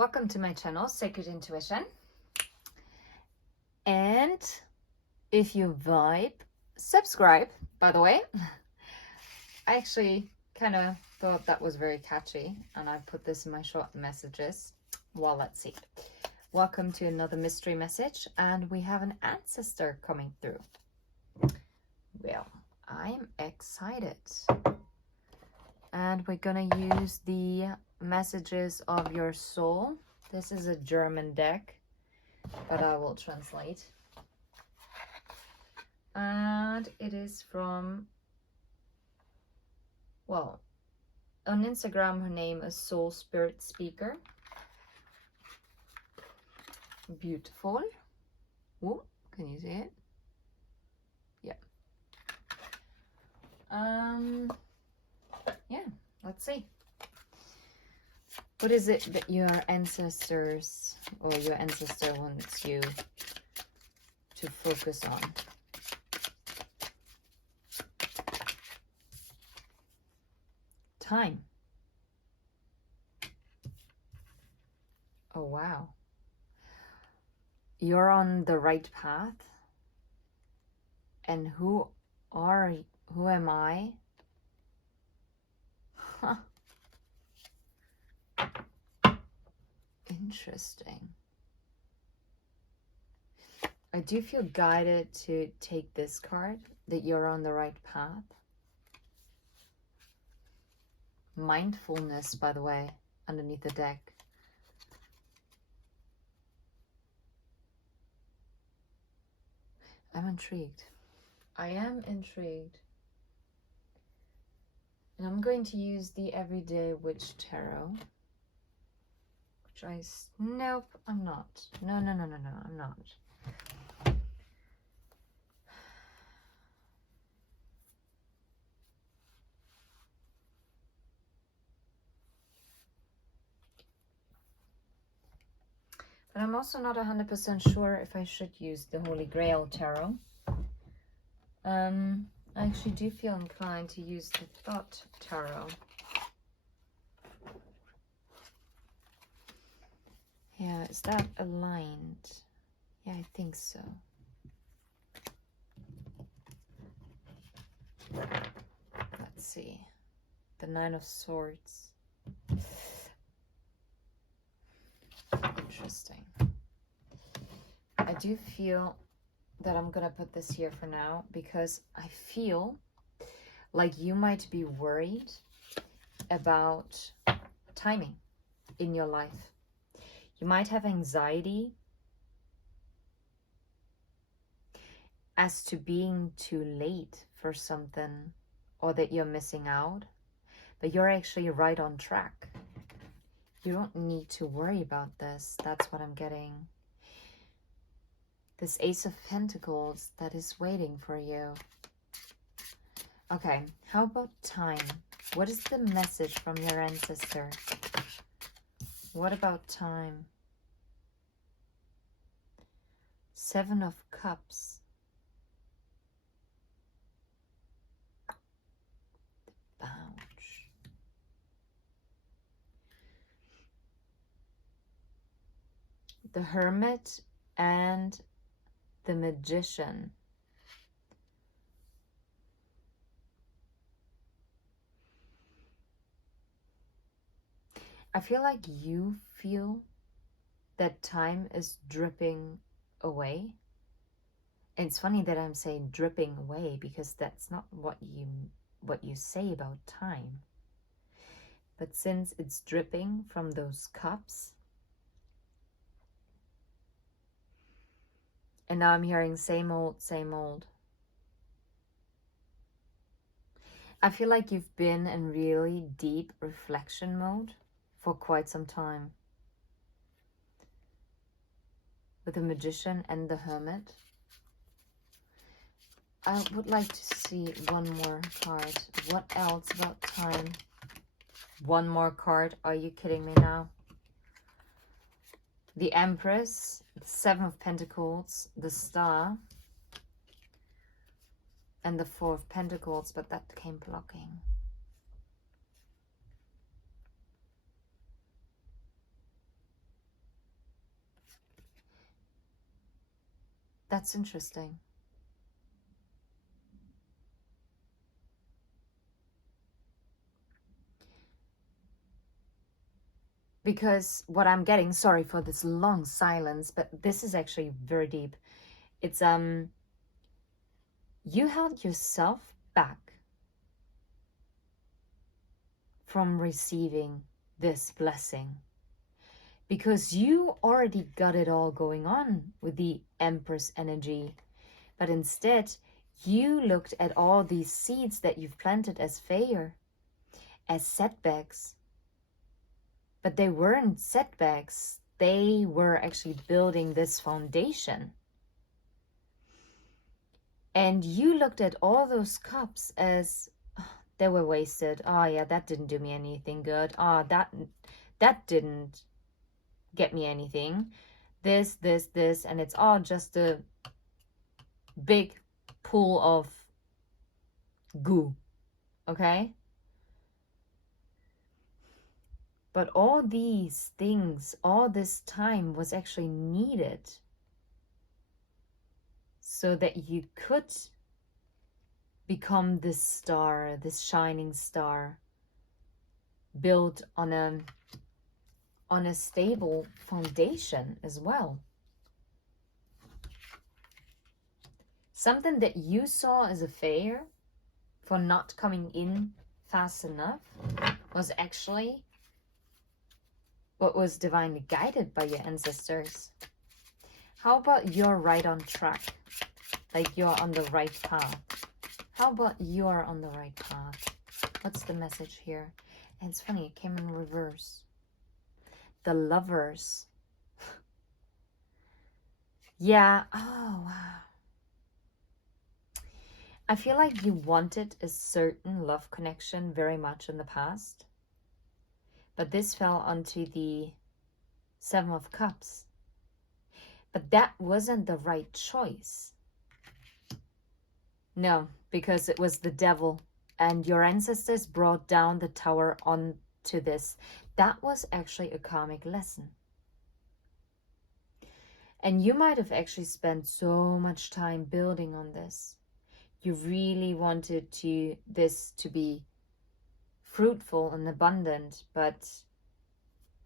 Welcome to my channel, Sacred Intuition. And if you vibe, subscribe, by the way. I actually kind of thought that was very catchy, and I put this in my short messages. Well, let's see. Welcome to another mystery message, and we have an ancestor coming through. Well, I'm excited. And we're gonna use the messages of your soul. This is a German deck, but I will translate. And it is from, well, on Instagram, her name is Soul Spirit Speaker. Beautiful. Ooh, can you see it? Yeah. Yeah, let's see. What is it that your ancestors or your ancestor wants you to focus on? Time. Oh, wow. You're on the right path. And who am I? Huh. Interesting. I do feel guided to take this card, that you're on the right path. Mindfulness, by the way, underneath the deck. I'm intrigued. I am intrigued. And I'm going to use the Everyday Witch Tarot. Nope, I'm not. No, I'm not. But I'm also not 100% sure if I should use the Holy Grail Tarot. I actually do feel inclined to use the Thought Tarot. Yeah, is that aligned? Yeah, I think so. Let's see. The Nine of Swords. Interesting. I do feel that I'm gonna put this here for now because I feel like you might be worried about timing in your life. You might have anxiety as to being too late for something, or that you're missing out, but you're actually right on track. You don't need to worry about this. That's what I'm getting. This Ace of Pentacles that is waiting for you. Okay, how about time? What is the message from your ancestor? What about time? Seven of Cups. Ouch. The Hermit and the Magician. I feel like you feel that time is dripping away. And it's funny that I'm saying dripping away because that's not what you say about time. But since it's dripping from those cups, and now I'm hearing same old, same old. I feel like you've been in really deep reflection mode for quite some time. With the Magician and the Hermit. I would like to see one more card. What else about time? One more card. Are you kidding me now? The Empress, the Seven of Pentacles, the Star, and the Four of Pentacles, but that came blocking. That's interesting. Because what I'm getting, sorry for this long silence, but this is actually very deep. It's you held yourself back from receiving this blessing because you already got it all going on with the Empress energy. But instead, you looked at all these seeds that you've planted as failure, as setbacks. But they weren't setbacks. They were actually building this foundation. And you looked at all those cups as they were wasted. Oh yeah, that didn't do me anything good. Oh, that didn't get me anything. This, and it's all just a big pool of goo. Okay? But all these things, all this time was actually needed so that you could become this star, this shining star, built on a stable foundation as well. Something that you saw as a failure for not coming in fast enough was actually what was divinely guided by your ancestors. How about you're right on track? Like you're on the right path. How about you're on the right path? What's the message here? And it's funny, it came in reverse. The Lovers. Yeah, oh wow. I feel like you wanted a certain love connection very much in the past. But this fell onto the Seven of Cups. But that wasn't the right choice. No, because it was the devil. And your ancestors brought down the tower onto this. That was actually a karmic lesson. And you might have actually spent so much time building on this. You really wanted this to be fruitful and abundant, but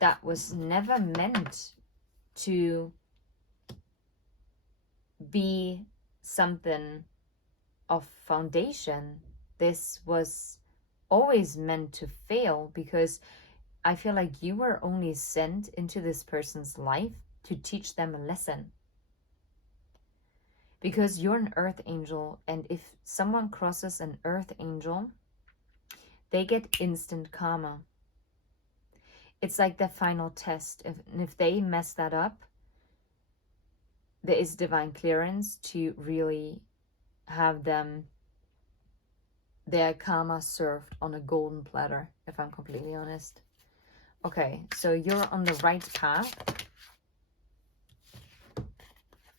that was never meant to be something of foundation. This was always meant to fail because I feel like you were only sent into this person's life to teach them a lesson. Because you're an earth angel, and if someone crosses an earth angel, they get instant karma. It's like the final test. If they mess that up, there is divine clearance to really have their karma served on a golden platter, if I'm completely honest. Okay, so you're on the right path.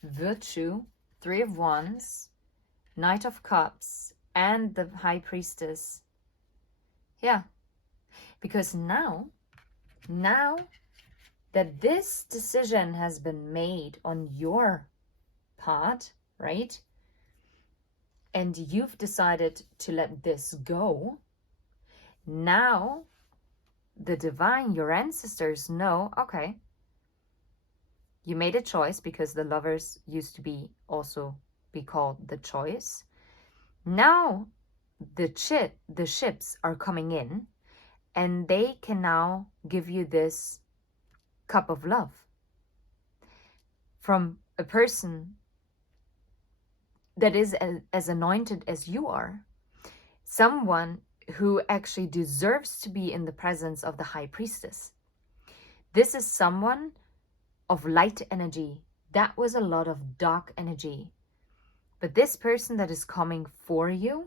Virtue, Three of Wands, Knight of Cups, and the High Priestess. Yeah, because now that this decision has been made on your part, right? And you've decided to let this go. Now, the divine, your ancestors know, okay, you made a choice, because the Lovers used to be called the choice. Now, the ships are coming in, and they can now give you this cup of love from a person that is as anointed as you are. Someone who actually deserves to be in the presence of the High Priestess. This is someone of light energy. That was a lot of dark energy. But this person that is coming for you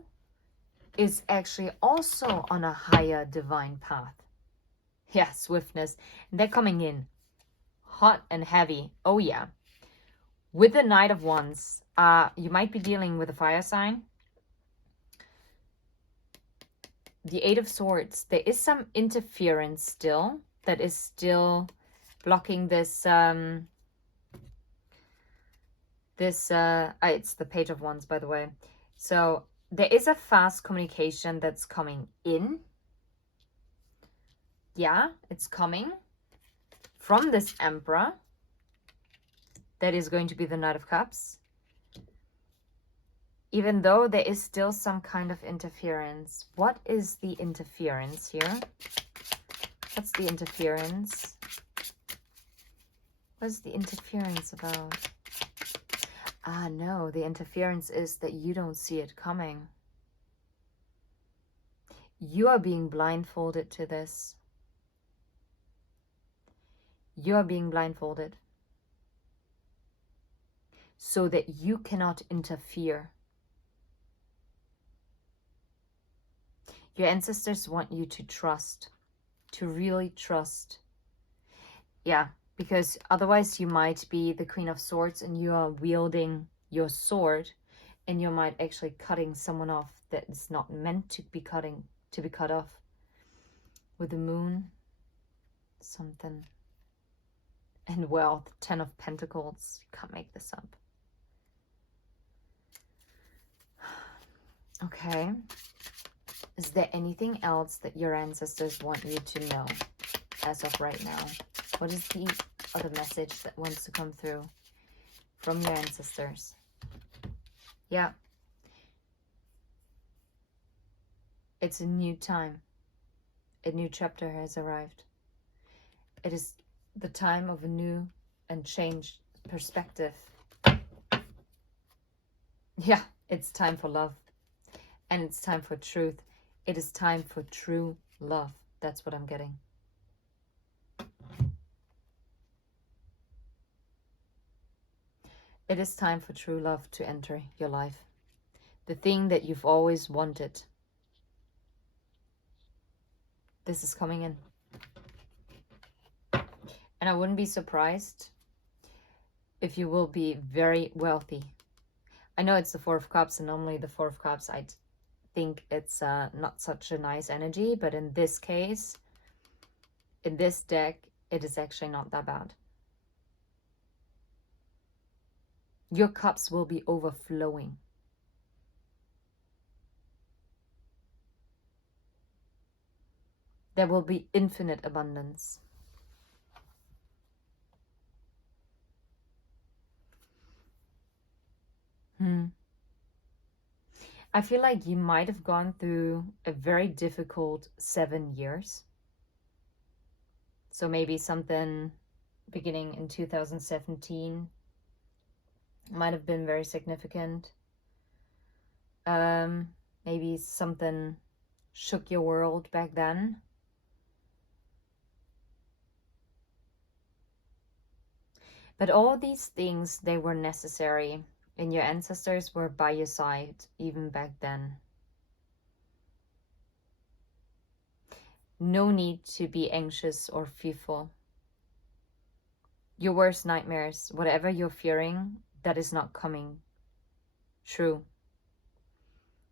is actually also on a higher divine path. Yeah, swiftness. And they're coming in hot and heavy. Oh yeah. With the Knight of Wands, you might be dealing with a fire sign. The Eight of Swords, there is some interference still that is still blocking this This, it's the Page of Wands, by the way. So there is a fast communication that's coming in. Yeah, it's coming from this Emperor. That is going to be the Knight of Cups. Even though there is still some kind of interference. What is the interference here? What's the interference? What is the interference about? Ah, no, the interference is that you don't see it coming. You are being blindfolded to this. You are being blindfolded so that you cannot interfere. Your ancestors want you to trust, to really trust. Yeah, because otherwise you might be the Queen of Swords and you are wielding your sword and you might actually cutting someone off that is not meant to be cut off. With the Moon, something. And wealth, 10 of Pentacles. You can't make this up. Okay. Is there anything else that your ancestors want you to know as of right now? What is the other message that wants to come through from your ancestors? Yeah. It's a new time. A new chapter has arrived. It is the time of a new and changed perspective. Yeah, it's time for love. And it's time for truth. It is time for true love. That's what I'm getting. It is time for true love to enter your life. The thing that you've always wanted. This is coming in. And I wouldn't be surprised if you will be very wealthy. I know it's the Four of Cups, and normally the Four of Cups, I think it's not such a nice energy, but in this case, in this deck, it is actually not that bad. Your cups will be overflowing. There will be infinite abundance. I feel like you might have gone through a very difficult 7 years. So maybe something beginning in 2017 might have been very significant. Maybe something shook your world back then. But all these things, they were necessary. And your ancestors were by your side even back then. No need to be anxious or fearful. Your worst nightmares, whatever you're fearing, that is not coming true.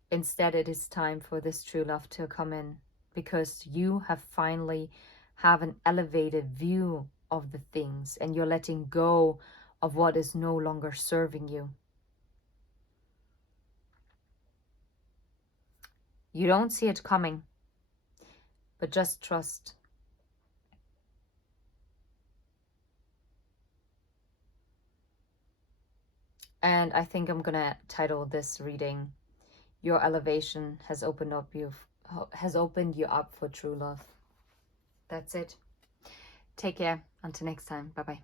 Instead, it is time for this true love to come in, because you have finally have an elevated view of the things, and you're letting go of what is no longer serving you. You don't see it coming, but just trust. And I think I'm gonna title this reading, Your Elevation has opened you up for true love. That's it. Take care. Until next time. Bye-bye.